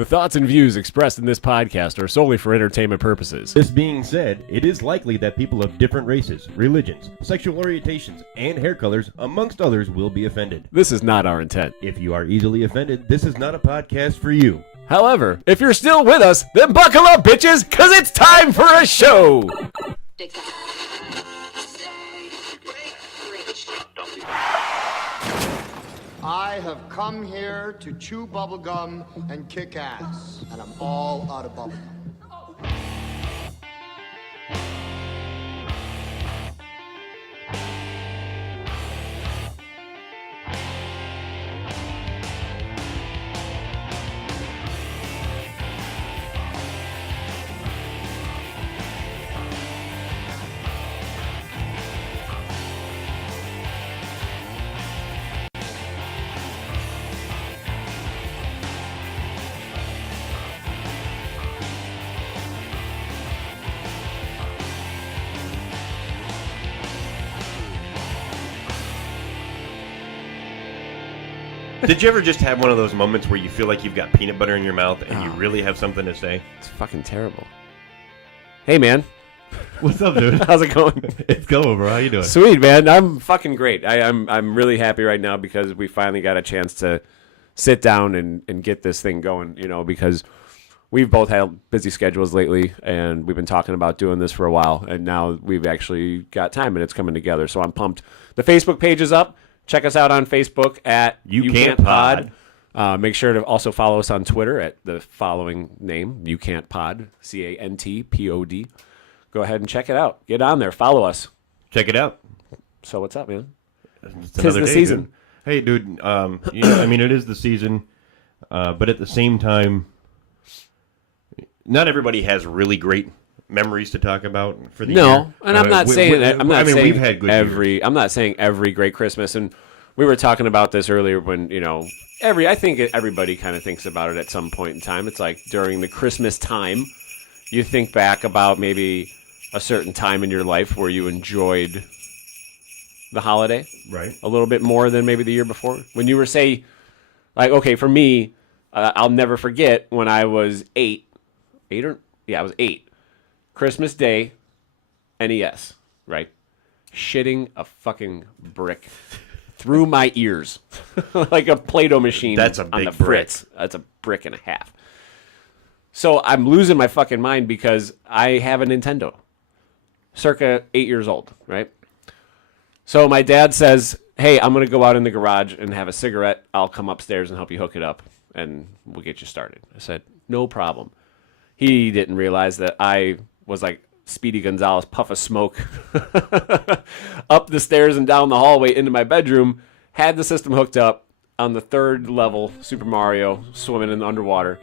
The thoughts and views expressed in this podcast are solely for entertainment purposes. This being said, it is likely that people of different races, religions, sexual orientations, and hair colors, amongst others, will be offended. This is not our intent. If you are easily offended, this is not a podcast for you. However, if you're still with us, then buckle up, bitches, because it's time for a show! I have come here to chew bubblegum and kick ass, and I'm all out of bubblegum. Did you ever just have one of those moments where you feel like you've got peanut butter in your mouth and you really have something to say? It's fucking terrible. Hey, man. What's up, dude? How's it going? It's going, bro. How you doing? Sweet, man. I'm fucking great. I'm really happy right now because we finally got a chance to sit down and get this thing going, you know, because we've both had busy schedules lately, and we've been talking about doing this for a while, and now we've actually got time, and it's coming together, so I'm pumped. The Facebook page is up. Check us out on Facebook at You Cant Pod. Make sure to also follow us on Twitter at the following name, You Cant Pod, CANTPOD. Go ahead and check it out. Get on there. Follow us. Check it out. So what's up, man? It's Tis the season. Dude. Hey, dude. You know, I mean, it is the season, but at the same time, not everybody has really great memories to talk about for the year. No, and I'm not saying that. We've had good years. I'm not saying every great Christmas, and we were talking about this earlier when, you know, I think everybody kind of thinks about it at some point in time. It's like during the Christmas time, you think back about maybe a certain time in your life where you enjoyed the holiday, right, a little bit more than maybe the year before. When you were, say, like, okay, for me, I'll never forget when I was I was 8. Christmas Day, NES, right? Shitting a fucking brick through my ears like a Play-Doh machine. That's a on big the brick. Fritz. That's a brick and a half. So I'm losing my fucking mind because I have a Nintendo, circa 8 years old, right? So my dad says, hey, I'm going to go out in the garage and have a cigarette. I'll come upstairs and help you hook it up, and we'll get you started. I said, no problem. He didn't realize that I was like Speedy Gonzalez, puff of smoke, up the stairs and down the hallway into my bedroom, had the system hooked up on the 3rd level, Super Mario, swimming in the underwater.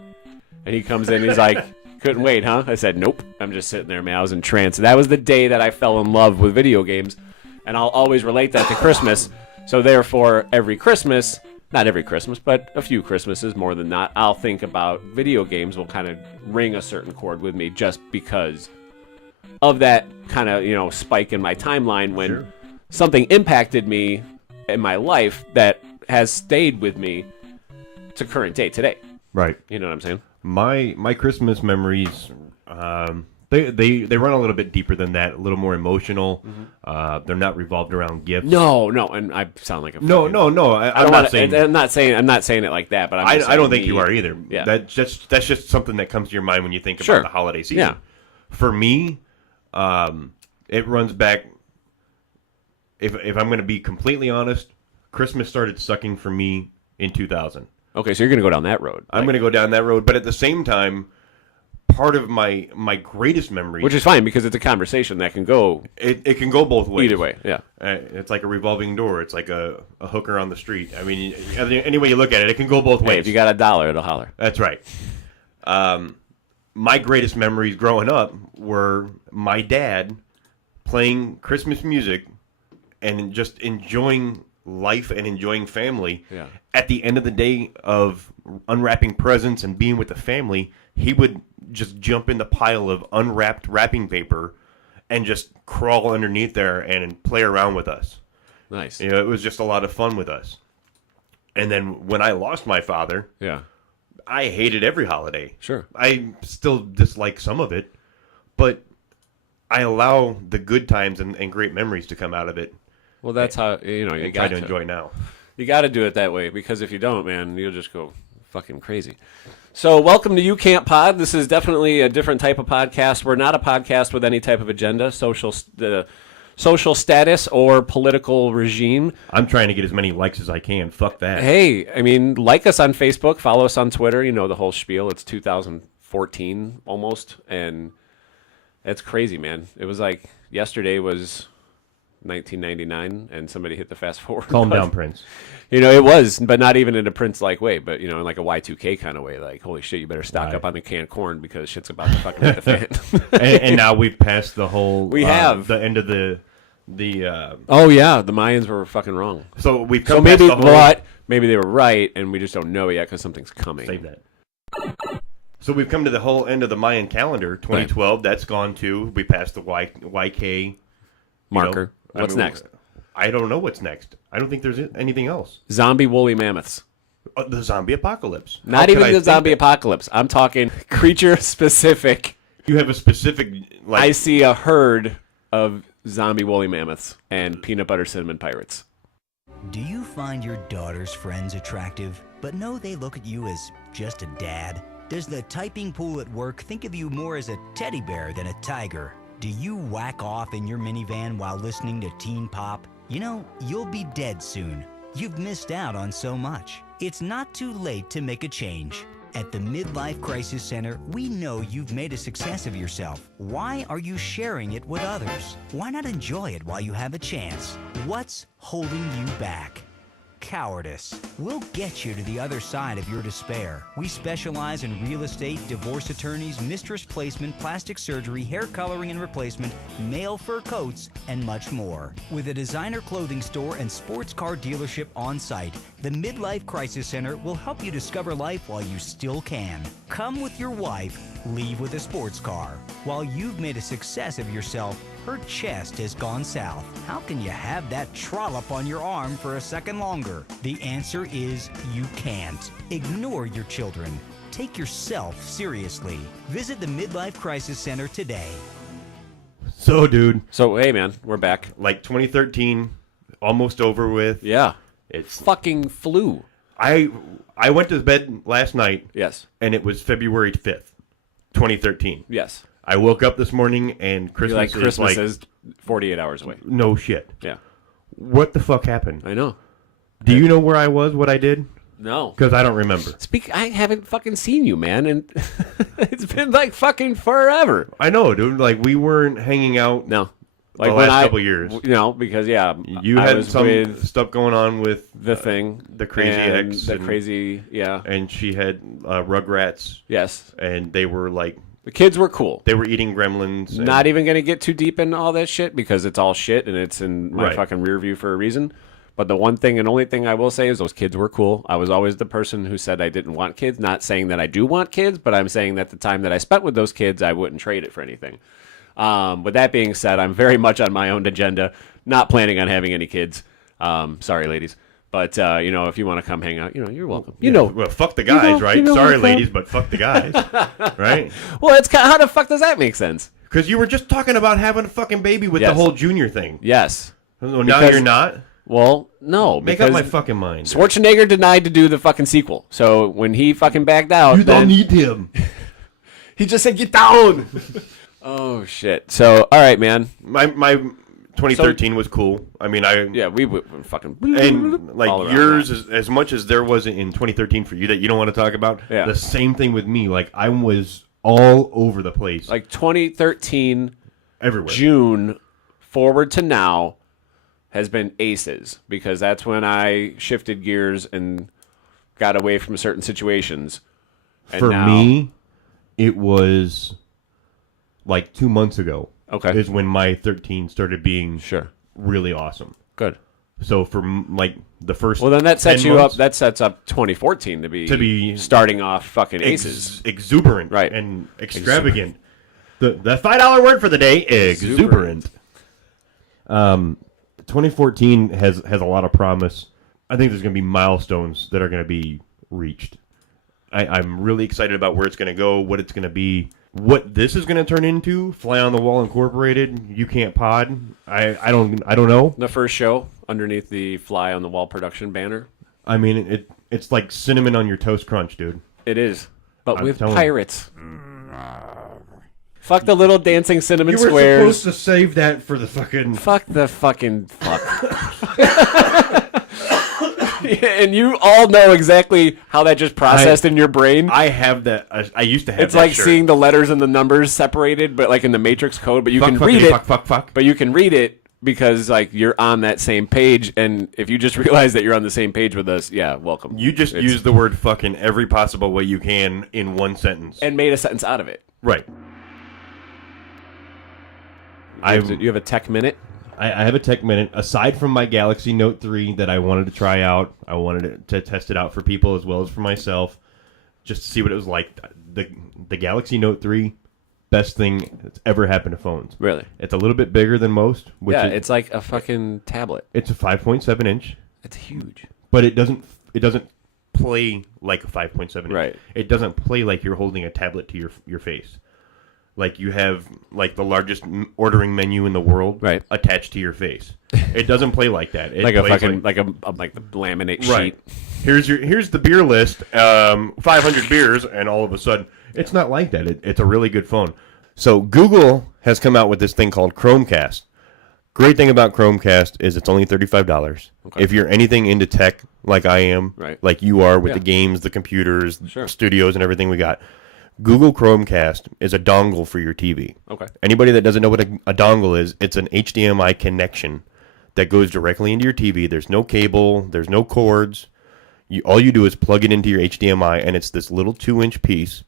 And he comes in, he's like, couldn't wait, huh? I said, nope. I'm just sitting there, man. I was in trance. That was the day that I fell in love with video games, and I'll always relate that to Christmas. So therefore, every Christmas, not every Christmas, but a few Christmases, more than not, I'll think about video games will kind of ring a certain chord with me just because of that kind of, you know, spike in my timeline when something impacted me in my life that has stayed with me to current day today. Right. You know what I'm saying? My Christmas memories, they run a little bit deeper than that, a little more emotional. Mm-hmm. They're not revolved around gifts. No, and I sound like a no. I'm not saying it like that, but I don't think you are either. Yeah. That's just something that comes to your mind when you think about the holiday season. Yeah. For me, it runs back. If I'm going to be completely honest, Christmas started sucking for me in 2000. Okay, so you're going to go down that road. I'm going to go down that road, but at the same time, part of my greatest memories, which is fine because it's a conversation that can go. It can go both ways. Either way, yeah. It's like a revolving door. It's like a hooker on the street. I mean, any way you look at it, it can go both ways. Hey, if you got $1, it'll holler. That's right. My greatest memories growing up were my dad playing Christmas music and just enjoying life and enjoying family. Yeah. At the end of the day of unwrapping presents and being with the family, he would just jump in the pile of unwrapped wrapping paper and just crawl underneath there and play around with us. Nice. You know, it was just a lot of fun with us. And then when I lost my father, yeah, I hated every holiday. Sure. I still dislike some of it, but I allow the good times and great memories to come out of it. Well, that's how, you I got try to enjoy now. You got to do it that way, because if you don't, man, you'll just go fucking crazy. So welcome to Cant Pod. This is definitely a different type of podcast. We're not a podcast with any type of agenda, social status, or political regime. I'm trying to get as many likes as I can. Fuck that. Hey, I mean, like us on Facebook, follow us on Twitter. You know the whole spiel. It's 2014 almost, and it's crazy, man. It was like yesterday was 1999, and somebody hit the fast forward. Calm down, Prince. It was, but not even in a Prince-like way, but, in like a Y2K kind of way. Like, holy shit, you better stock up on the canned corn because shit's about to fucking hit the fan. and now we've passed the whole... We have. The end of the oh, yeah, the Mayans were fucking wrong. So we've come past the whole... But maybe they were right, and we just don't know it yet because something's coming. Save that. So we've come to the whole end of the Mayan calendar, 2012. Right. That's gone too. We passed the YK... marker. What's next? I don't know what's next. I don't think there's anything else. Zombie woolly mammoths. The zombie apocalypse. Not even the zombie apocalypse. I'm talking creature specific. You have a specific... I see a herd of zombie woolly mammoths and peanut butter cinnamon pirates. Do you find your daughter's friends attractive, but know they look at you as just a dad? Does the typing pool at work think of you more as a teddy bear than a tiger? Do you whack off in your minivan while listening to teen pop? You'll be dead soon. You've missed out on so much. It's not too late to make a change. At the Midlife Crisis Center, we know you've made a success of yourself. Why are you sharing it with others? Why not enjoy it while you have a chance? What's holding you back? Cowardice. We'll get you to the other side of your despair. We specialize in real estate, divorce attorneys, mistress placement, plastic surgery, hair coloring and replacement, male fur coats, and much more. With a designer clothing store and sports car dealership on site, the Midlife Crisis Center will help you discover life while you still can. Come with your wife, leave with a sports car. While you've made a success of yourself, her chest has gone south. How can you have that trollop on your arm for a second longer? The answer is you can't. Ignore your children. Take yourself seriously. Visit the Midlife Crisis Center today. So, dude. So, hey, man, we're back. Like 2013, almost over with. Yeah. It's fucking flu. I went to bed last night. Yes. And it was February 5th, 2013. Yes. I woke up this morning and Christmas is 48 hours away. No shit. Yeah. What the fuck happened? I know. Do you know where I was, what I did? No. Because I don't remember. I haven't fucking seen you, man, and it's been like fucking forever. I know, dude. Like, we weren't hanging out like the last couple years. Because, yeah. You had some stuff going on with the thing. The crazy ex. The crazy, yeah. And she had Rugrats. Yes. And they were like... The kids were cool. They were eating gremlins. Not even going to get too deep into all that shit because it's all shit and it's in my fucking rear view for a reason. But the one thing and only thing I will say is those kids were cool. I was always the person who said I didn't want kids. Not saying that I do want kids, but I'm saying that the time that I spent with those kids, I wouldn't trade it for anything. With that being said, I'm very much on my own agenda. Not planning on having any kids. Sorry, ladies. But, if you want to come hang out, you're welcome. Well, fuck the guys, right? Sorry, ladies, but fuck the guys, right? Well, it's kind of, how the fuck does that make sense? Because you were just talking about having a fucking baby with the whole junior thing. Yes. Well, now you're not? Well, no. Make up my fucking mind. Schwarzenegger denied to do the fucking sequel. So when he fucking backed out... You don't need him. He just said, get down! Oh, shit. So, all right, man. My 2013 was cool. I mean, we would fucking... And, like, yours, as much as there was in 2013 for you that you don't want to talk about, the same thing with me. Like, I was all over the place. Like, 2013... Everywhere. June forward to now has been aces because that's when I shifted gears and got away from certain situations. And for me, it was like 2 months ago. Okay. Is when my 13 started being really awesome. Good. So for like the first then that sets you months, up. That sets up 2014 to be starting off fucking aces, exuberant, right, and extravagant. The $5 word for the day: exuberant. 2014 has a lot of promise. I think there's going to be milestones that are going to be reached. I'm really excited about where it's going to go, what it's going to be, what this is going to turn into. Fly on the Wall Incorporated, You Can't Pod. I don't know. The first show underneath the Fly on the Wall production banner. I mean, it's like cinnamon on your toast crunch, dude. It is, but I'm with telling you. pirates. Fuck the little dancing cinnamon You were squares. supposed to save that for the fucking... Fuck the fucking fuck. And you all know exactly how that just processed in your brain. I have that. I used to have It's that like shirt. seeing the letters and the numbers separated, but like in the Matrix code. But you can read it. Fuck. But you can read it because like you're on that same page. And if you just realize that you're on the same page with us, yeah, welcome. You just use the word fucking every possible way you can in one sentence. And made a sentence out of it. Right. You have a tech minute. I have a tech minute. Aside from my Galaxy Note 3 that I wanted to try out, I wanted to test it out for people as well as for myself, just to see what it was like. The Galaxy Note 3, best thing that's ever happened to phones. Really? It's a little bit bigger than most. Yeah, it's like a fucking tablet. It's a 5.7 inch, It's huge. but it doesn't play like a 5.7 inch. Right. It doesn't play like you're holding a tablet to your face. Like you have like the largest ordering menu in the world Right. attached to your face. It doesn't play like that. It Like a plays fucking like the laminate right. sheet. Here's the beer list, 500 beers, and all of a sudden it's not like that. It's a really good phone. So Google has come out with this thing called Chromecast. Great thing about Chromecast is it's only $35. Okay. If you're anything into tech like I am, Right. like you are with Yeah. the games, the computers, Sure. studios, and everything we got, Google Chromecast is a dongle for your TV. Okay. Anybody that doesn't know what a dongle is, it's an HDMI connection that goes directly into your TV. There's no cable, there's no cords. All you do is plug it into your HDMI, and it's this little 2-inch piece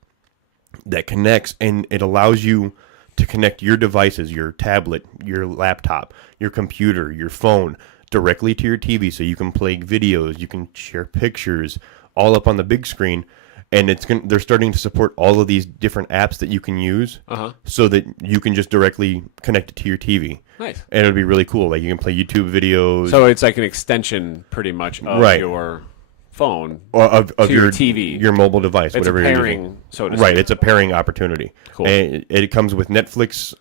that connects, and it allows you to connect your devices, your tablet, your laptop, your computer, your phone, directly to your TV, so you can play videos, you can share pictures, all up on the big screen. And they're starting to support all of these different apps that you can use, so that you can just directly connect it to your TV. Nice. And it'll be really cool. Like you can play YouTube videos, So it's like an extension, pretty much, of Right. your phone. or of to your TV. your mobile device, It's whatever a you're pairing, using. so to Right, speak. it's a pairing opportunity. Cool. And it comes with Netflix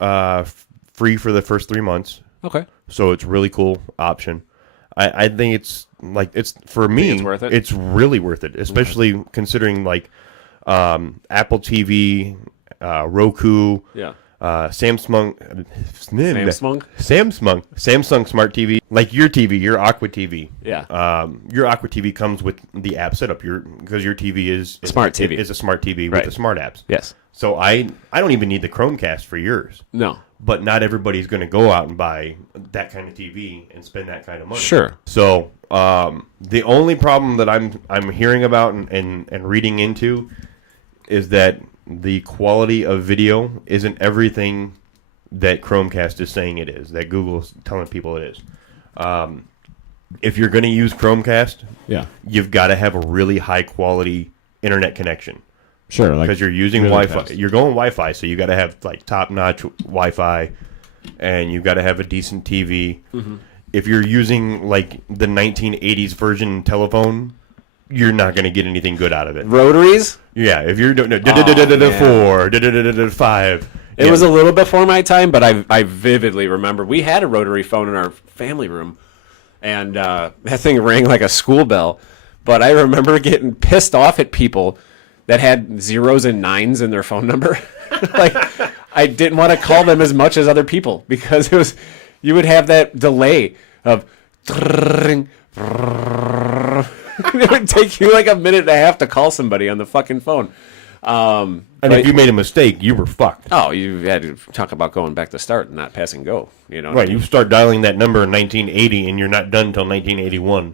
free for the first 3 months, Okay. so it's a really cool option. I think it's for me. it's worth it? It's really worth it, especially considering like Apple TV, Roku, Yeah. Samsung Smart TV, like your TV, your Aqua TV. Yeah. Your Aqua TV comes with the app setup. Because your TV is Smart TV. is a smart TV Right. with the smart apps. Yes. So I don't even need the Chromecast for yours. No. But not everybody's going to go out and buy that kind of TV and spend that kind of money. Sure. So the only problem that I'm hearing about and reading into is that the quality of video isn't everything that Chromecast is saying it is, that Google's telling people it is. If you're going to use Chromecast, Yeah. you've got to have a really high quality internet connection. Sure. Like Because you're using really Wi-Fi. fast. You're going Wi-Fi, so you got to have like top-notch Wi-Fi, and you got to have a decent TV. Mm-hmm. If you're using like the 1980s version telephone, you're not going to get anything good out of it. Rotaries? Yeah, if you're doing man. 4, 5. It was a little before my time, but I vividly remember we had a rotary phone in our family room, and that thing rang like a school bell. But I remember getting pissed off at people that had zeros and nines in their phone number. Like I didn't want to call them as much as other people because you would have that delay of it would take you like a minute and a half to call somebody on the fucking phone. And if you made a mistake, you were fucked. Oh, you had to talk about going back to start and not pass and go. You know, what I Right, mean? you start dialing that number in 1980, and you're not done until 1981.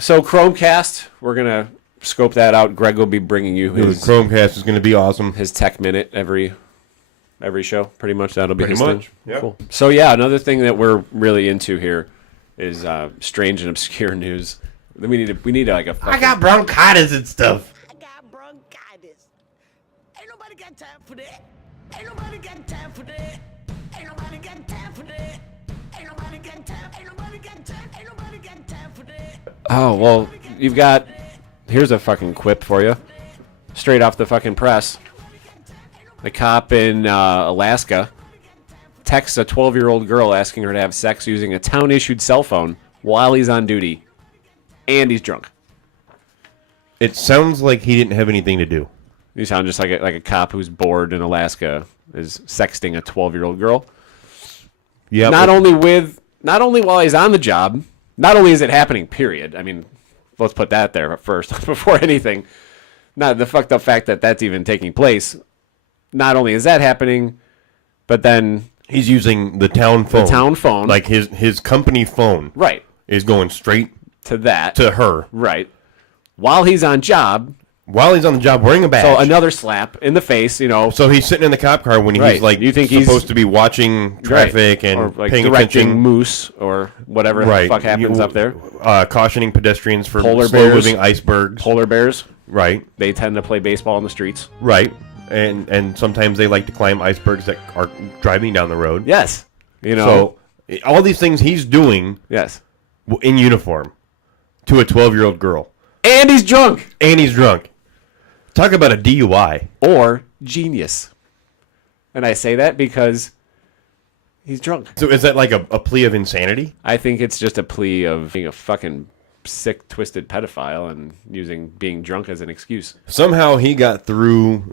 So Chromecast, we're gonna scope that out. Greg will be bringing you Dude, his Chromecast is going to be awesome. tech minute every show. Pretty much that'll be Pretty his much, thing. yep. Cool. So yeah, another thing that we're really into here is strange and obscure news. Then we need like a. I got bronchitis and stuff. I got bronchitis. Ain't nobody got time for that. Ain't nobody got time for that. Ain't nobody got time for that. Ain't nobody got time. Ain't nobody got time. Ain't nobody got time for that. Oh well, you've got. Here's a fucking quip for you. straight off the fucking press. The cop in Alaska texts a 12-year-old girl asking her to have sex using a town-issued cell phone while he's on duty, and he's drunk. It sounds like he didn't have anything to do. You sound just like a cop who's bored in Alaska is sexting a 12-year-old girl. Yeah. Not only while he's on the job, not only is it happening, period. I mean, let's put that there first before anything. Not the fucked up fact that that's even taking place. Not only is that happening, but then he's using the town phone. The town phone. Like his company phone. Right. Is going straight to that. To her. Right. While he's on job. While he's on the job wearing a badge. So another slap in the face, you know. So he's sitting in the cop car when he's like you think supposed to be watching traffic and or like paying directing attention. moose or whatever the fuck happens up there. Cautioning pedestrians for Polar slow-moving icebergs. Polar bears. Right. They tend to play baseball in the streets. Right. And sometimes they like to climb icebergs that are driving down the road. Yes. You know. So all these things he's doing. Yes. In uniform to a 12-year-old girl. And he's drunk. Talk about a DUI. Or genius. And I say that because he's drunk. So is that like a plea of insanity? I think it's just a plea of being a fucking sick, twisted pedophile and using being drunk as an excuse. Somehow he got through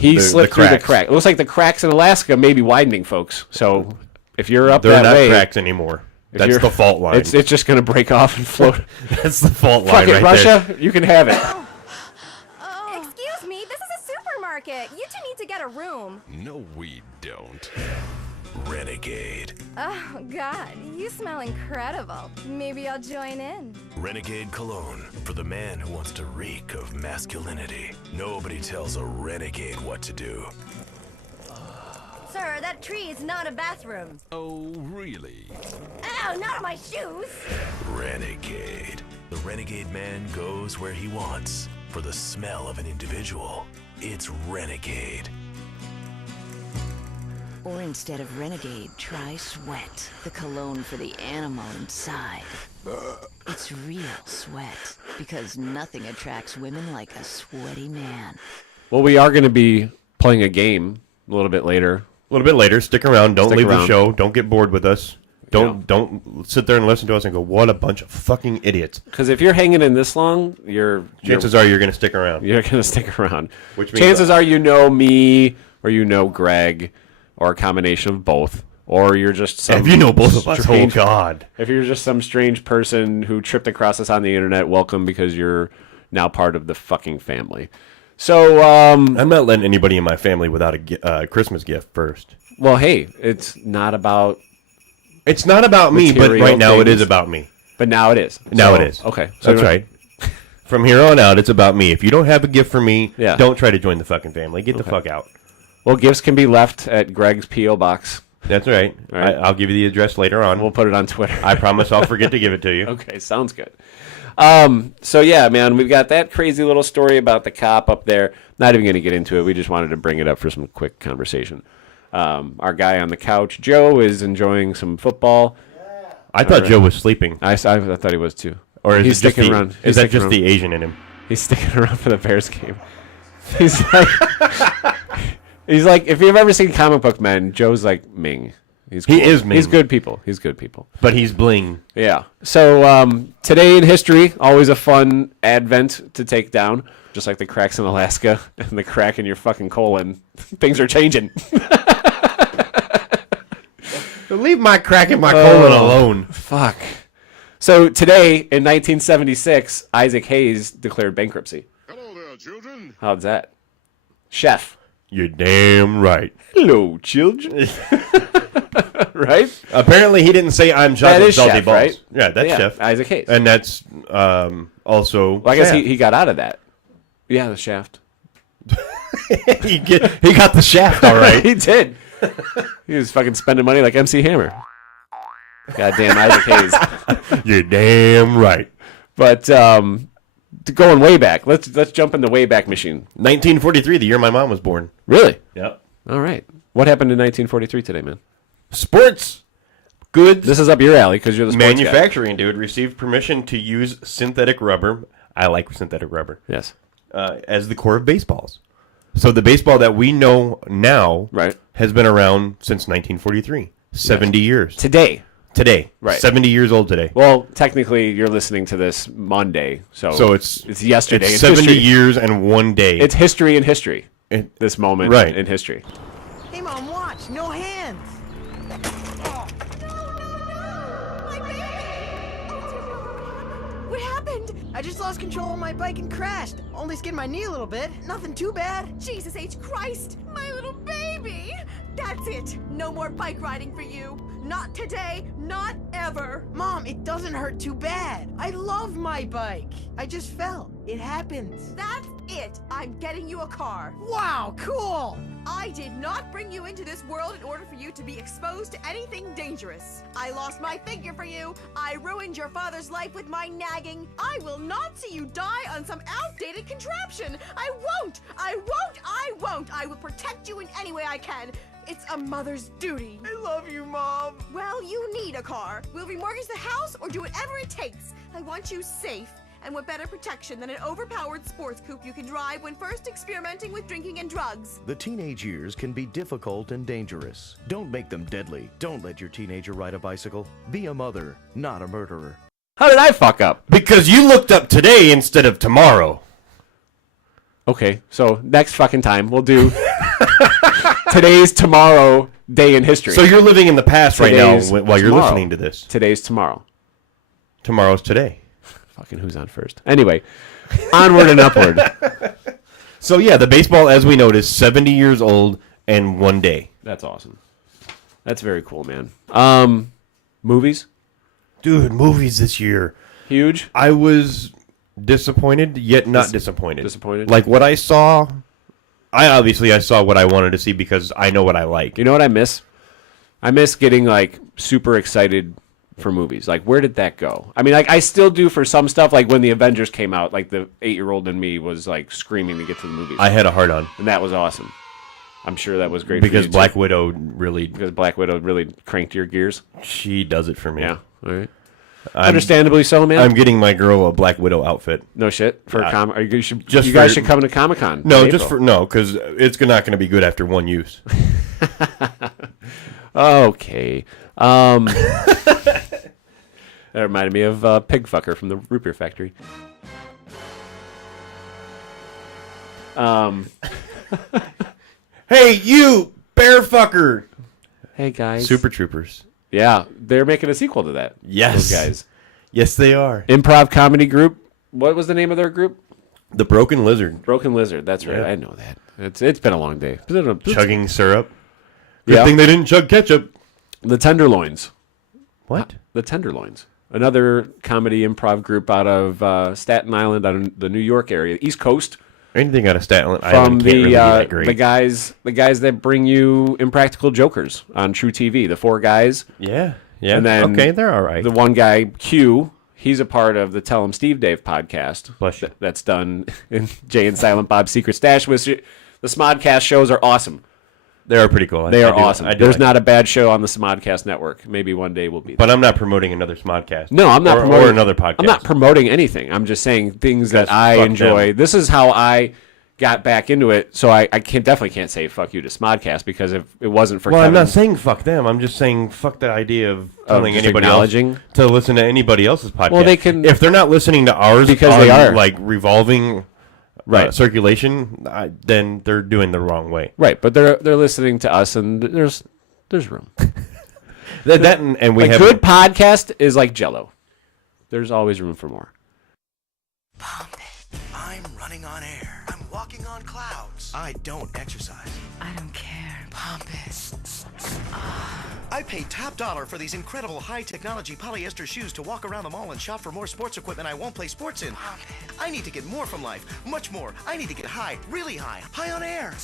He slipped through the crack. It looks like the cracks in Alaska may be widening, folks. So if you're up They're that way... They're not cracks anymore. That's the fault line. It's just going to break off and float. That's the fault line Fuck it, right Russia, there. you can have it. Excuse me, this is a supermarket. You two need to get a room. No, we don't. Renegade. Oh, God, you smell incredible. Maybe I'll join in. Renegade Cologne. For the man who wants to reek of masculinity. Nobody tells a renegade what to do. Sir, that tree is not a bathroom. Oh, really? Ow, not on my shoes! Renegade. The renegade man goes where he wants. For the smell of an individual, it's Renegade. Or instead of Renegade, try Sweat, the cologne for the animal inside. It's real sweat, because nothing attracts women like a sweaty man. Well, we are going to be playing a game a little bit later. Stick around. Don't leave the show. Don't get bored with us. Don't sit there and listen to us and go, what a bunch of fucking idiots. Because if you're hanging in this long, chances are you're going to stick around. You're going to stick around. Which means chances are you know me or you know Greg or a combination of both. Or you're just some... If you know both of us, oh God. If you're just some strange person who tripped across us on the internet, welcome, because you're now part of the fucking family. So, I'm not letting anybody in my family without a Christmas gift first. Well, hey, it's not about... It's not about me, but right now it is about me. But now it is. Now it is. Okay. So that's right. From here on out, it's about me. If you don't have a gift for me, don't try to join the fucking family. Get the fuck out. Well, gifts can be left at Greg's P.O. Box. That's right. I'll give you the address later on. We'll put it on Twitter. I promise I'll forget to give it to you. Okay, sounds good. So yeah, man, we've got that crazy little story about the cop up there. Not even going to get into it. We just wanted to bring it up for some quick conversation. Our guy on the couch, Joe, is enjoying some football. I thought Joe was sleeping. I thought he was too. Or he's sticking around. Is that just the Asian in him? He's sticking around for the Bears game. He's like, if you've ever seen Comic Book Men, Joe's like Ming. He is Ming. He's good people. But he's bling. Yeah. So today in history, always a fun advent to take down. Just like the cracks in Alaska and the crack in your fucking colon. Things are changing. Leave my crack in my colon alone. Fuck. So today, in 1976, Isaac Hayes declared bankruptcy. Hello there, children. How's that? Chef. You're damn right. Hello, children. Right? Apparently, he didn't say I'm chocolate salty Chef, balls. right? Yeah, that's Chef. Isaac Hayes. And that's also. Well, I guess he got out of that. Yeah, the shaft. he got the shaft, all right. He did. He was fucking spending money like MC Hammer. Goddamn Isaac Hayes. You're damn right. But going way back, let's jump in the way back machine. 1943, the year my mom was born. Really? Yep. All right. What happened in 1943 today, man? Sports goods. This is up your alley because you're the sports manufacturing guy. Dude received permission to use synthetic rubber. I like synthetic rubber. Yes. as the core of baseballs. So the baseball that we know now has been around since 1943. 70 years. Today. Right. 70 years old today. Well, technically, you're listening to this Monday, so it's yesterday. It's 70 years and 1 day. It's history in history. This moment in history. Hey, Mom, watch. No hands. What happened? I just lost control of my bike and crashed. Only skinned my knee a little bit. Nothing too bad. Jesus H. Christ, my little baby! That's it. No more bike riding for you. Not today, not ever. Mom, it doesn't hurt too bad. I love my bike. I just fell. It happens. That's it. I'm getting you a car. Wow, cool! I did not bring you into this world in order for you to be exposed to anything dangerous. I lost my figure for you. I ruined your father's life with my nagging. I will not see you die on some outdated contraption. I won't. I won't. I won't. I will protect you in any way I can. It's a mother's duty. I love you, Mom. Well, you need a car. We'll remortgage the house or do whatever it takes. I want you safe. And what better protection than an overpowered sports coupe you can drive when first experimenting with drinking and drugs? The teenage years can be difficult and dangerous. Don't make them deadly. Don't let your teenager ride a bicycle. Be a mother, not a murderer. How did I fuck up? Because you looked up today instead of tomorrow. Okay, so next fucking time we'll do today's tomorrow day in history. So you're living in the past right now while you're listening to this. Today's tomorrow. Tomorrow's today. Fucking who's on first? Anyway, onward and upward. So yeah, the baseball, as we noticed, 70 years old and 1 day. That's awesome. That's very cool, man. Movies? Dude, movies this year. Huge? I was disappointed, yet not disappointed. Disappointed? Like what I saw, I saw what I wanted to see because I know what I like. You know what I miss? I miss getting like super excited for movies. Like, where did that go? I mean, like, I still do for some stuff. Like, when the Avengers came out, like, the 8-year-old in me was, like, screaming to get to the movies. I had a hard on. And that was awesome. I'm sure that was great because for you, Black too. Widow really... Because Black Widow really cranked your gears? She does it for me. Yeah, all right. Understandably so, man. I'm getting my girl a Black Widow outfit. No shit? For you just guys should come to Comic-Con. No, because it's not going to be good after one use. Okay. That reminded me of Pig Fucker from the Root Beer Factory. Hey, you bear fucker! Hey, guys. Super Troopers. Yeah, they're making a sequel to that. Yes. Those guys. Yes, they are. Improv comedy group. What was the name of their group? The Broken Lizard. Broken Lizard. That's right. Yeah. I know that. It's been a long day. Chugging syrup. Good thing they didn't chug ketchup. The Tenderloins. What? The Tenderloins. Another comedy improv group out of Staten Island, out of the New York area, East Coast. Anything out of Staten Island can't really be that great. The guys that bring you Impractical Jokers on True TV. The 4 guys. Yeah. And then they're all right. The one guy, Q, he's a part of the Tell 'em Steve Dave podcast. Bless you. That's done in Jay and Silent Bob's Secret Stash. The Smodcast shows are awesome. They are pretty cool. They are awesome. There's not a bad show on the Smodcast network. Maybe one day we'll be there. But I'm not promoting another Smodcast. No, I'm not promoting or another podcast. I'm not promoting anything. I'm just saying things that I enjoy. This is how I got back into it. So I definitely can't say fuck you to Smodcast because if it wasn't for Kevin, I'm not saying fuck them. I'm just saying fuck the idea of telling anybody else to listen to anybody else's podcast. Well, they can if they're not listening to ours because they are like revolving. Right, circulation. Then they're doing the wrong way. Right, but they're listening to us, and there's room. and we have good podcast is like Jell-O. There's always room for more. Pump it. I'm running on air. I'm walking on clouds. I don't exercise. I don't care. Pump it. I pay top dollar for these incredible high-technology polyester shoes to walk around the mall and shop for more sports equipment I won't play sports in. I need to get more from life, much more. I need to get high, really high, high on air.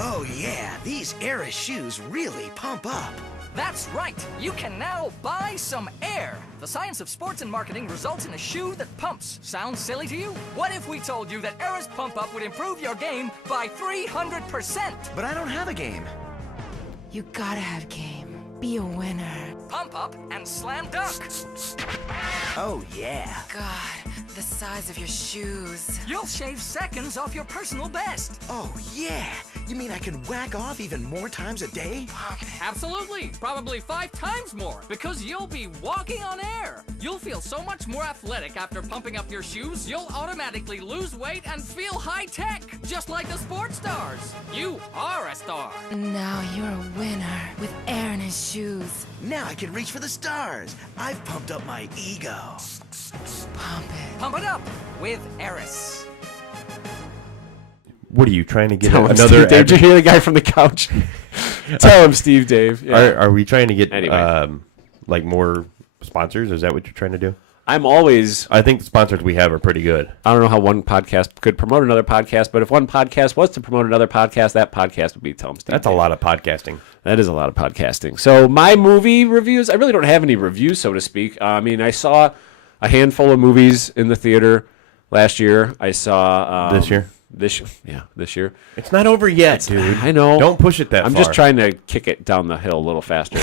Oh yeah, these Air shoes really pump up. That's right. You can now buy some air. The science of sports and marketing results in a shoe that pumps. Sounds silly to you? What if we told you that Air's Pump Up would improve your game by 300%? But I don't have a game. You gotta have game. Be a winner. Pump up and slam dunk. Oh, yeah. God, the size of your shoes. You'll shave seconds off your personal best. Oh, yeah. You mean I can whack off even more times a day? Absolutely. Probably 5 times more, because you'll be walking on air. You'll feel so much more athletic after pumping up your shoes, you'll automatically lose weight and feel high-tech, just like the sports stars. You are a star. Now you're a winner with air in his shoes. Now I can reach for the stars. I've pumped up my ego. Pump it. Pump it up with Eris. What are you trying to get Tell him, another? Steve Dave. Did you hear the guy from the couch? Tell him, Steve Dave. Yeah. Are we trying to get Anyway. like more sponsors? Is that what you're trying to do? I'm always. I think the sponsors we have are pretty good. I don't know how one podcast could promote another podcast, but if one podcast was to promote another podcast, that podcast would be Tell him, Steve That's Dave. a lot of podcasting. That is a lot of podcasting. So my movie reviews, I really don't have any reviews, so to speak. I mean, I saw a handful of movies in the theater last year. I saw This year? This year. It's not over yet, dude. I know. Don't push it that I'm far. just trying to kick it down the hill a little faster.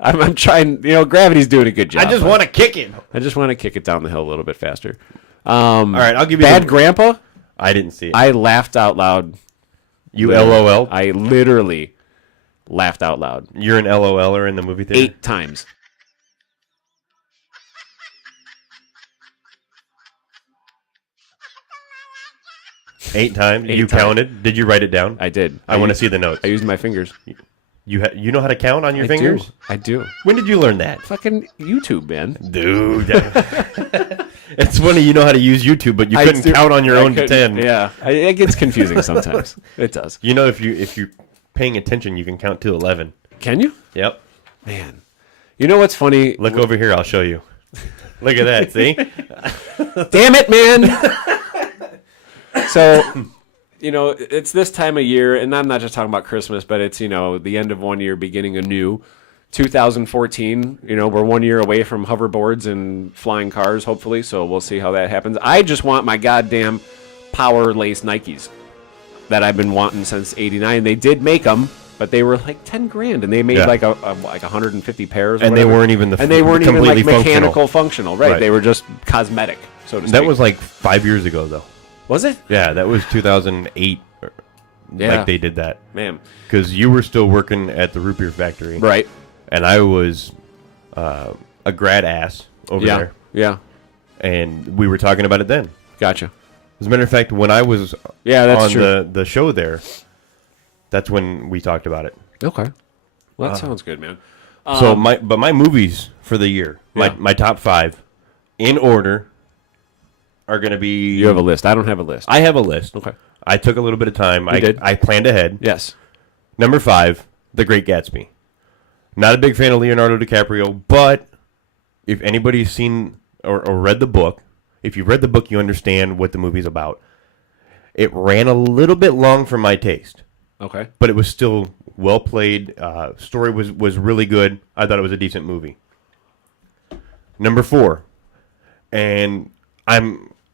I'm trying. Gravity's doing a good job. I just want to kick it. I just want to kick it down the hill a little bit faster. All right, I'll give you Bad Grandpa. I didn't see it. I laughed out loud. You LOL? I literally laughed out loud. You're an LOLer in the movie theater? 8 times. Eight times? 8 You times. Counted? Did you write it down? I did. I want to see the notes. I used my fingers. You know how to count on your fingers? I do. When did you learn that? Fucking YouTube, man. Dude. It's funny you know how to use YouTube, but you couldn't count on your own to 10. Yeah. It gets confusing sometimes. It does. You know, if you're paying attention, you can count to 11. Can you? Yep. Man. You know what's funny? Look over here. I'll show you. Look at that. See? Damn it, man. So, it's this time of year, and I'm not just talking about Christmas, but it's, the end of one year, beginning a new. 2014, we're 1 year away from hoverboards and flying cars, hopefully, so we'll see how that happens. I just want my goddamn Power Lace Nikes that I've been wanting since '89. They did make them, but they were like $10,000, and they made like 150 pairs. And whatever. they weren't even completely functional. mechanical functional, right? They were just cosmetic, so to speak. That was like 5 years ago, though. Was it? Yeah, that was 2008. Yeah. Like they did that. Man. Because you were still working at the root beer factory. Right. And I was a grad ass over there. Yeah. And we were talking about it then. Gotcha. As a matter of fact, when I was that's on true. the show there, that's when we talked about it. Okay. Well, that sounds good, man. So my movies for the year, my top 5, in order, are going to be... You have a list. I don't have a list. I have a list. Okay. I took a little bit of time. You did? I planned ahead. Yes. Number 5, The Great Gatsby. Not a big fan of Leonardo DiCaprio, but if anybody's seen or read the book, if you've read the book, you understand what the movie's about. It ran a little bit long for my taste. Okay. But it was still well played. Story was really good. I thought it was a decent movie. Number 4, and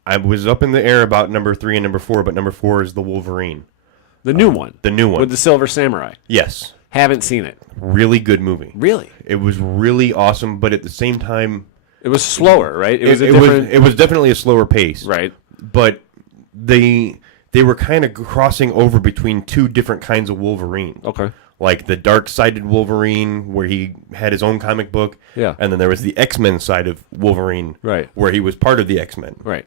I was up in the air about number 3 and number 4, but number 4 is The Wolverine. The new one. The new one. With the Silver Samurai. Yes. Haven't seen it. Really good movie. Really? It was really awesome, but at the same time... It was slower, right? It was definitely a slower pace. Right. But they were kind of crossing over between 2 different kinds of Wolverine. Okay. Like the dark-sided Wolverine, where he had his own comic book. Yeah. And then there was the X-Men side of Wolverine. Right. Where he was part of the X-Men. Right.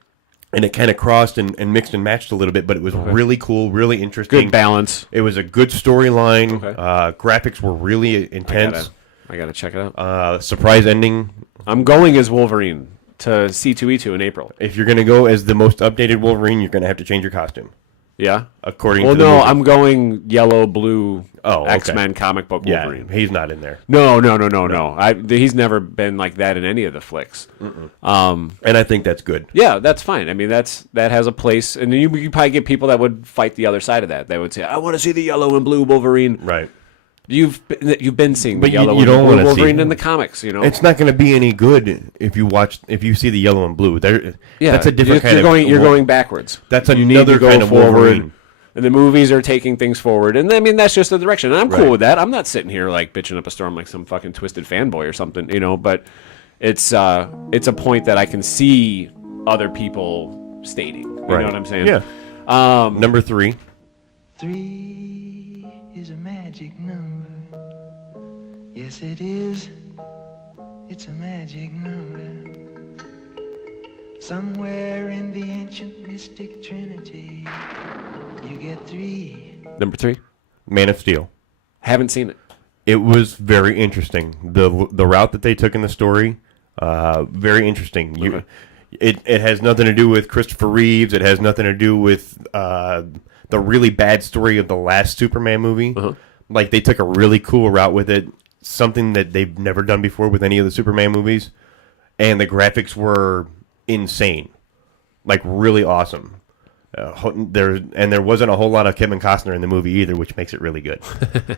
And it kind of crossed and mixed and matched a little bit, but it was really cool, really interesting. Good balance. It was a good storyline. Okay. Graphics were really intense. I gotta check it out. Surprise ending. I'm going as Wolverine to C2E2 in April. If you're going to go as the most updated Wolverine, you're going to have to change your costume. Yeah? According to the no, movie. I'm going yellow, blue, okay. X-Men comic book Wolverine. Yeah, he's not in there. No. He's never been like that in any of the flicks. And I think that's good. Yeah, that's fine. I mean, that has a place. And you probably get people that would fight the other side of that. They would say, I want to see the yellow and blue Wolverine. Right. You've been seeing But the yellow you and don't blue wanna Wolverine see- in the comics, It's not going to be any good if you see the yellow and blue. Yeah, That's a different kind you're of... You're going backwards. That's You need another to go kind of forward. Wolverine. And the movies are taking things forward. And I mean, that's just the direction. And I'm cool with that. I'm not sitting here like bitching up a storm like some fucking twisted fanboy or something, you know, but it's a point that I can see other people stating. You know what I'm saying? Yeah. Number 3. 3 is a magic number. Yes, it is. It's a magic number. Somewhere in the ancient mystic trinity, you get 3. Number 3. Man of Steel. Haven't seen it. It was very interesting. The route that they took in the story, very interesting. It has nothing to do with Christopher Reeves. It has nothing to do with the really bad story of the last Superman movie. Like, they took a really cool route with it, something that they've never done before with any of the Superman movies, and the graphics were insane, like really awesome. There wasn't a whole lot of Kevin Costner in the movie either, which makes it really good.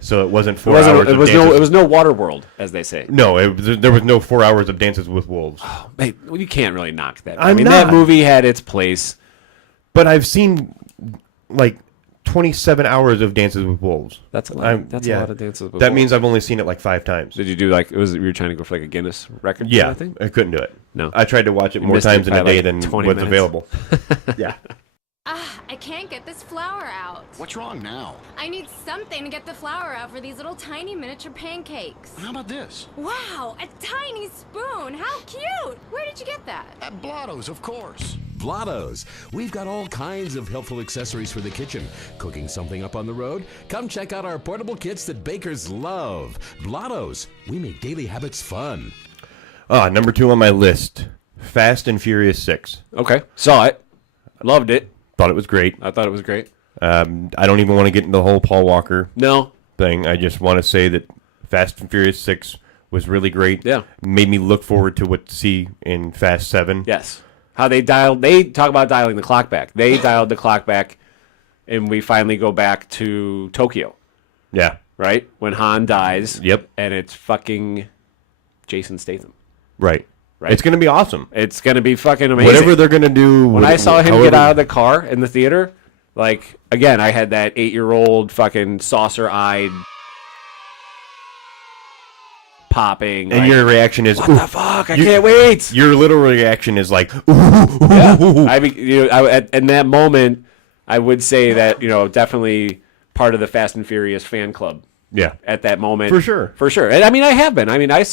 So it wasn't 4 hours. It was no Waterworld, as they say. No, there was no 4 hours of Dances with Wolves. Oh, mate, you can't really knock that. I mean, that movie had its place. But I've seen like 27 hours of Dances with Wolves. That's a lot. That's a lot of Dances with Wolves. That means I've only seen it like 5 times. Did you do like you were trying to go for like a Guinness record? Yeah, I think I couldn't do it. No, I tried to watch it more times in a day than was available. Yeah. I can't get this flour out. What's wrong now? I need something to get the flour out for these little tiny miniature pancakes. How about this? Wow, a tiny spoon. How cute. Where did you get that? At Blotto's, of course. Blotto's. We've got all kinds of helpful accessories for the kitchen. Cooking something up on the road? Come check out our portable kits that bakers love. Blotto's. We make daily habits fun. Number 2 on my list, Fast and Furious 6. Okay, saw it. Loved it. Thought it was great. I thought it was great. I don't even want to get into the whole Paul Walker thing. I just want to say that Fast and Furious 6 was really great. Yeah. Made me look forward to what to see in Fast 7. Yes. How they talk about dialing the clock back. They dialed the clock back, and we finally go back to Tokyo. Yeah. Right? When Han dies. Yep. And it's fucking Jason Statham. Right. It's going to be awesome. It's going to be fucking amazing. Whatever they're going to do. When I saw him get out of the car in the theater, like, again, I had that 8-year-old fucking saucer-eyed popping. And like, your reaction is, what the fuck? I can't wait. Your literal reaction is like, in that moment, I would say that, definitely part of the Fast and Furious fan club. Yeah. At that moment. For sure. For sure. And I mean, I have been. I mean, I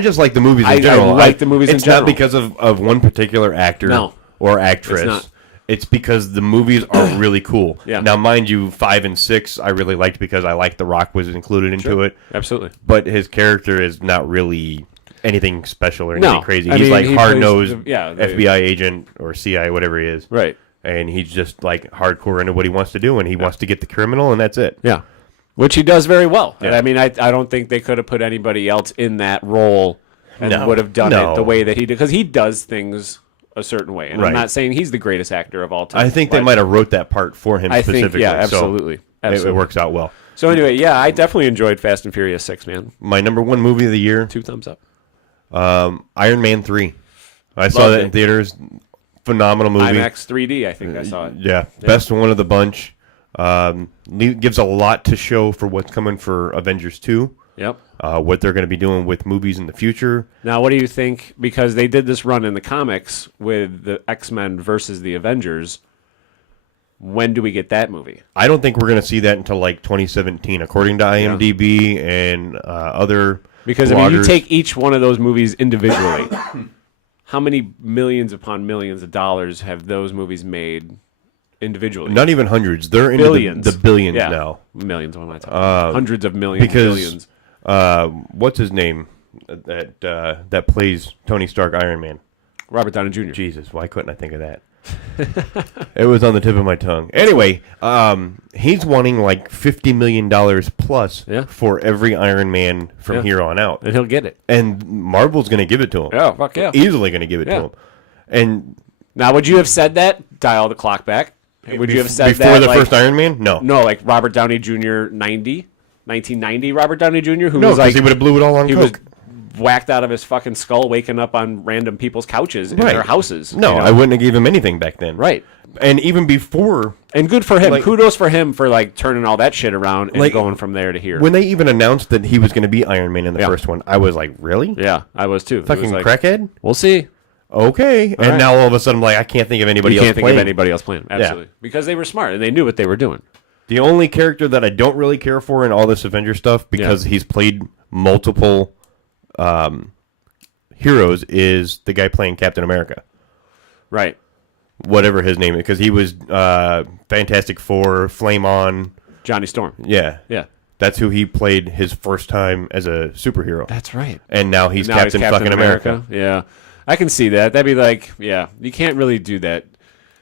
just like the movies in general. I like the movies in general. It's not because of one particular actor or actress. It's not. It's because the movies are really cool. Yeah. Now, mind you, 5 and 6 I really liked because I liked The Rock was included into it. Absolutely. But his character is not really anything special or anything crazy. I He's mean, like hard-nosed the FBI agent or CIA, whatever he is. Right. And he's just like hardcore into what he wants to do, and he wants to get the criminal, and that's it. Yeah. Which he does very well. Yeah. And I mean, I don't think they could have put anybody else in that role and would have done it the way that he did. Because he does things a certain way. And I'm not saying he's the greatest actor of all time. I think they might have wrote that part for him specifically. Yeah, absolutely. So it works out well. So anyway, yeah, I definitely enjoyed Fast and Furious 6, man. My number 1 movie of the year. 2 thumbs up. Iron Man 3. I saw that in theaters. Phenomenal movie. IMAX 3D, I think I saw it. Yeah. Best one of the bunch. Gives a lot to show for what's coming for Avengers 2. Yep. What they're going to be doing with movies in the future. Now, what do you think? Because they did this run in the comics with the X-Men versus the Avengers. When do we get that movie? I don't think we're going to see that until like 2017, according to IMDb and other Because, bloggers. I mean, you take each one of those movies individually. How many millions upon millions of dollars have those movies made individually? Not even hundreds. They're into billions. the billions now. Millions, what am I talking about? Hundreds of millions, because, billions. What's his name that plays Tony Stark Iron Man? Robert Downey Jr. Jesus, why couldn't I think of that? It was on the tip of my tongue. Anyway, he's wanting like $50 million plus for every Iron Man from here on out. And he'll get it. And Marvel's going to give it to him. Yeah, fuck yeah. Easily going to give it to him. And now, would you have said that? Dial the clock back. Would you have said before that the like, first Iron Man? No. No, like Robert Downey Jr. 1990 Robert Downey Jr. Who No, was because like he would have blew it all on he coke. whacked out of his fucking skull, waking up on random people's couches in their houses. No, I wouldn't have gave him anything back then. Right. And even before, and good for him. like, Kudos for him for like turning all that shit around and like, going from there to here. When they even announced that he was going to be Iron Man in the first one, I was like, really? Yeah, I was too. Fucking like, crackhead? We'll see. Okay. And right. now all of a sudden, I'm like, I can't think of anybody you else can't think playing. of anybody else playing. Absolutely. Because they were smart and they knew what they were doing. The only character that I don't really care for in all this Avenger stuff, because he's played multiple heroes, is the guy playing Captain America. Right. Whatever his name is, because he was Fantastic Four, Flame On. Johnny Storm. Yeah. Yeah. That's who he played his first time as a superhero. That's right. And now he's Captain fucking America. Yeah. I can see that. That'd be like, yeah, you can't really do that.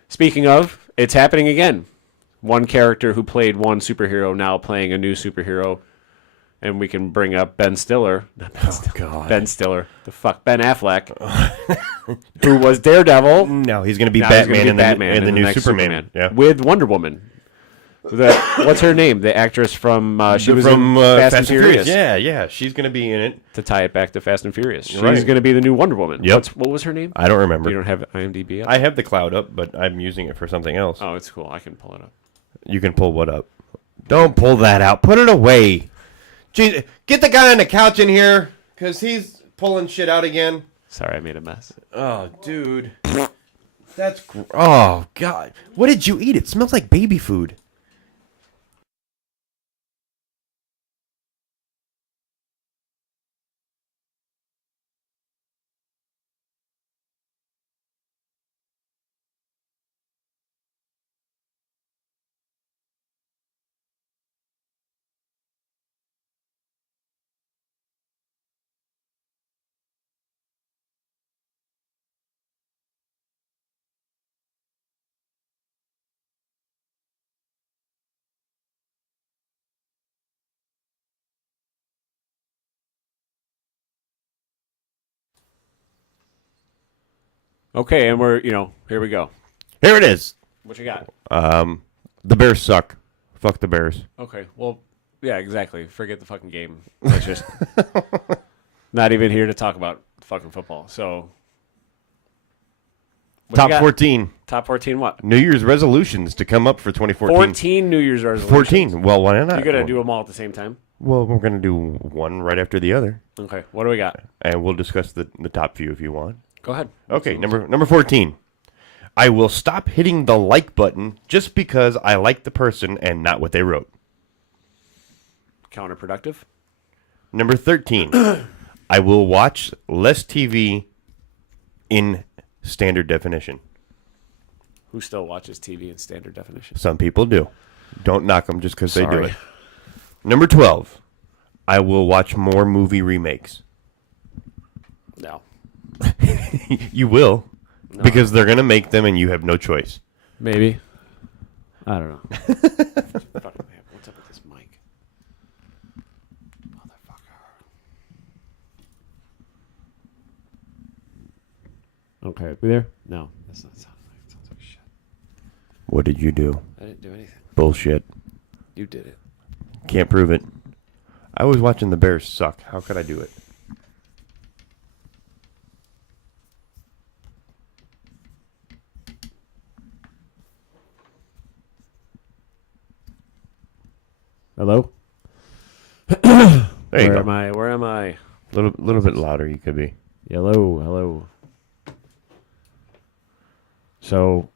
Speaking of, it's happening again. One character who played one superhero now playing a new superhero. And we can bring up Ben Stiller. God. Ben Stiller. The fuck? Ben Affleck. Who was Daredevil. No, he's going to be Batman in the new next Superman. Yeah. With Wonder Woman. What's her name? The actress from she was from in Fast and Furious. Yeah. She's going to be in it. To tie it back to Fast and Furious. She's Right. going to be the new Wonder Woman. Yep. What was her name? I don't remember. You don't have IMDb up? I have the cloud up, but I'm using it for something else. Oh, it's cool. I can pull it up. You can pull what up? Don't pull that out. Put it away. Jeez, get the guy on the couch in here, because he's pulling shit out again. Sorry, I made a mess. Oh, dude. That's... Oh, God. What did you eat? It smells like baby food. Okay, and we're, here we go. Here it is. What you got? The Bears suck. Fuck the Bears. Okay, well, yeah, exactly. Forget the fucking game. Let's just not even here to talk about fucking football. So, what you Top got? 14. Top 14 what? New Year's resolutions to come up for 2014. 14 New Year's resolutions. 14. Well, why not? You got to do them all at the same time? Well, we're going to do one right after the other. Okay, what do we got? And we'll discuss the top few if you want. Go ahead. Okay, number 14. I will stop hitting the like button just because I like the person and not what they wrote. Counterproductive. Number 13. I will watch less TV in standard definition. Who still watches TV in standard definition? Some people do. Don't knock them just because they do Sorry. it. Number 12. I will watch more movie remakes. No. You will. No. Because they're going to make them and you have no choice. Maybe. I don't know. What's up with this mic? Motherfucker. Okay, we there? No, that's not sounding like it. Sounds like shit. What did you do? I didn't do anything. Bullshit. You did it. Can't prove it. I was watching the Bears suck. How could I do it? Hello? There you go. Where am I? Little bit louder you could be. Hello. So,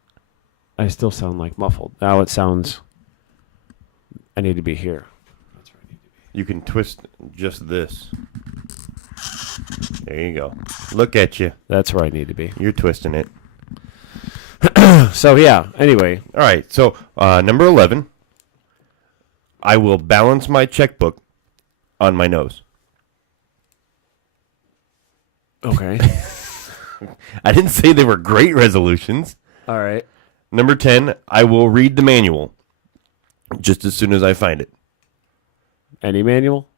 I still sound like muffled. Now it sounds... I need to be here. That's where I need to be. You can twist just this. There you go. Look at you. That's where I need to be. You're twisting it. So, yeah. Anyway. All right. So, number 11. I will balance my checkbook on my nose. Okay. I didn't say they were great resolutions. All right. Number 10. I will read the manual just as soon as I find it. Any manual?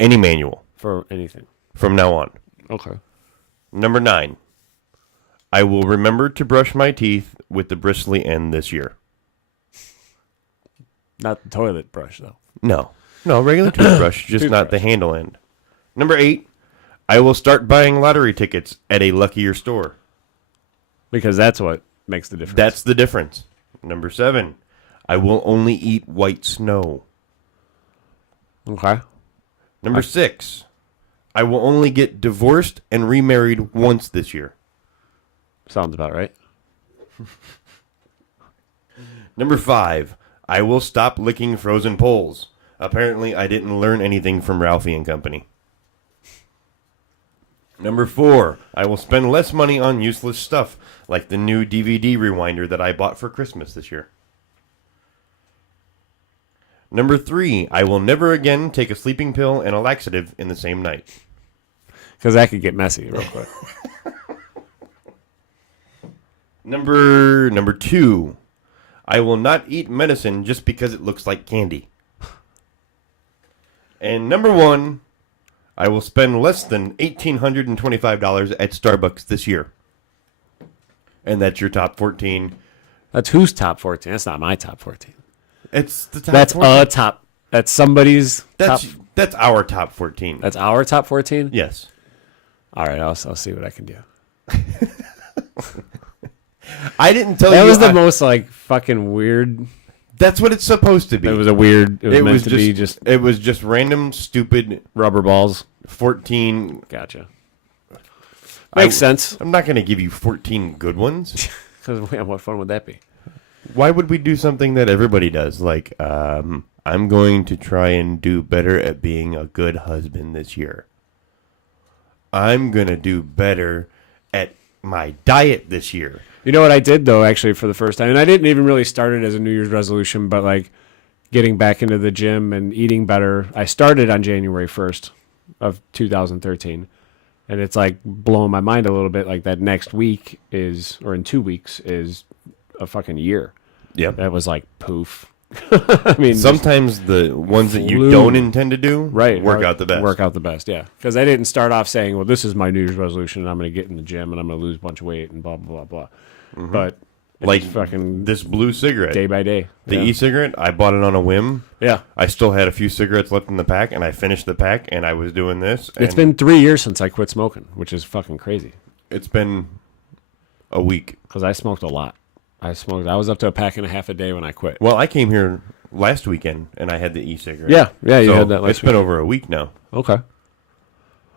Any manual. For anything. From now on. Okay. Number 9. I will remember to brush my teeth with the bristly end this year. Not the toilet brush, though. No, regular toothbrush, just not the handle end. Number 8. I will start buying lottery tickets at a luckier store. Because that's what makes the difference. That's the difference. Number 7, I will only eat white snow. Okay. Number 6, I will only get divorced and remarried once this year. Sounds about right. Number 5, I will stop licking frozen poles. Apparently, I didn't learn anything from Ralphie and Company. Number 4, I will spend less money on useless stuff, like the new DVD rewinder that I bought for Christmas this year. Number 3, I will never again take a sleeping pill and a laxative in the same night. Because that could get messy real quick. Number 2, I will not eat medicine just because it looks like candy. And number 1, I will spend less than $1,825 at Starbucks this year. And that's your top 14. That's whose top 14? That's not my top 14. It's the top That's 14. a top. That's somebody's top. That's our top 14. That's our top 14? Yes. All right, I'll see what I can do. I didn't tell that you. That was the most like fucking weird. That's what it's supposed to be. It was a weird. It was meant to be. It was just random, stupid rubber balls. 14. Gotcha. Makes sense. I'm not going to give you 14 good ones. Because what fun would that be? Why would we do something that everybody does? Like, I'm going to try and do better at being a good husband this year. I'm going to do better at my diet this year. You know what I did, though, actually, for the first time? And I didn't even really start it as a New Year's resolution, but, like, getting back into the gym and eating better. I started on January 1st of 2013. And it's, like, blowing my mind a little bit. Like, that next week is, or in 2 weeks, is a fucking year. Yep. That was, like, poof. I mean, sometimes the ones that you don't intend to do work out the best. Work out the best, yeah. Because I didn't start off saying, well, this is my New Year's resolution, and I'm going to get in the gym, and I'm going to lose a bunch of weight, and blah, blah, blah, blah. Mm-hmm. But like fucking this blue cigarette. Day by day. The e-cigarette, I bought it on a whim. Yeah. I still had a few cigarettes left in the pack, and I finished the pack, and I was doing this. It's been 3 years since I quit smoking, which is fucking crazy. It's been a week. Because I smoked a lot. I was up to a pack and a half a day when I quit. Well, I came here last weekend, and I had the e-cigarette. Yeah, you had that last It's been over a week now. Okay.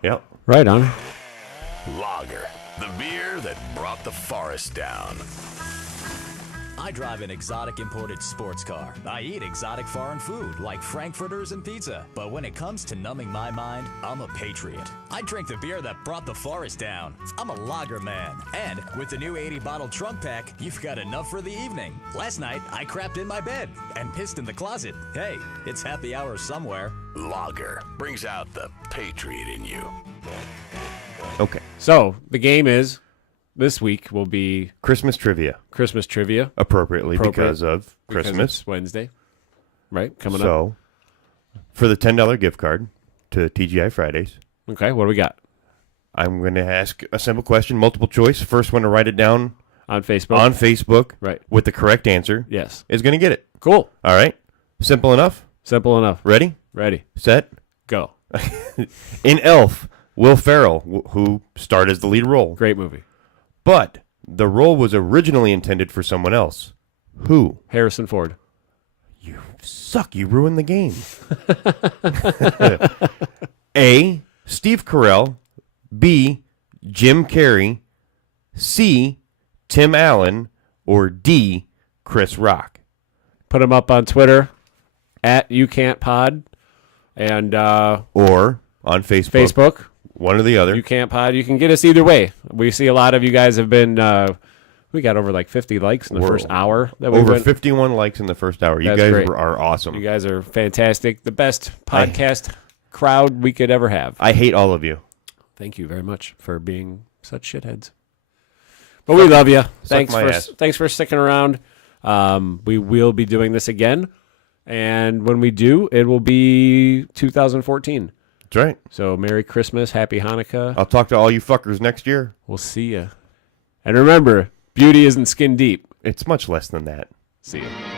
Yep. Right on. Lager, the beer that brought the forest down. I drive an exotic imported sports car. I eat exotic foreign food like frankfurters and pizza. But when it comes to numbing my mind, I'm a patriot. I drink the beer that brought the forest down. I'm a lager man. And with the new 80-bottle trunk pack, you've got enough for the evening. Last night, I crapped in my bed and pissed in the closet. Hey, it's happy hour somewhere. Lager brings out the patriot in you. Okay. So, the game is... This week will be Christmas trivia. Appropriate. Because of Christmas. It's Wednesday. Right? Coming up. So, for the $10 gift card to TGI Fridays. Okay, what do we got? I'm going to ask a simple question, multiple choice. First one to write it down on Facebook. Right. With the correct answer. Yes. Is going to get it. Cool. All right. Simple enough? Simple enough. Ready? Ready. Set? Go. In Elf, Will Ferrell, who starred as the lead role. Great movie. But the role was originally intended for someone else. Who? Harrison Ford. You suck. You ruined the game. A. Steve Carell. B. Jim Carrey. C. Tim Allen. Or D. Chris Rock. Put them up on Twitter at Cant Pod and or on Facebook. One or the other. Cant Pod. You can get us either way. We see a lot of you guys have been. We got over like 50 likes in the first hour. Over 51 likes in the first hour. You guys are awesome. You guys are fantastic. The best podcast crowd we could ever have. I hate all of you. Thank you very much for being such shitheads. But we love you. Thanks for sticking around. We will be doing this again, and when we do, it will be 2014. That's right. So Merry Christmas, Happy Hanukkah. I'll talk to all you fuckers next year. We'll see ya. And remember, beauty isn't skin deep. It's much less than that. See ya.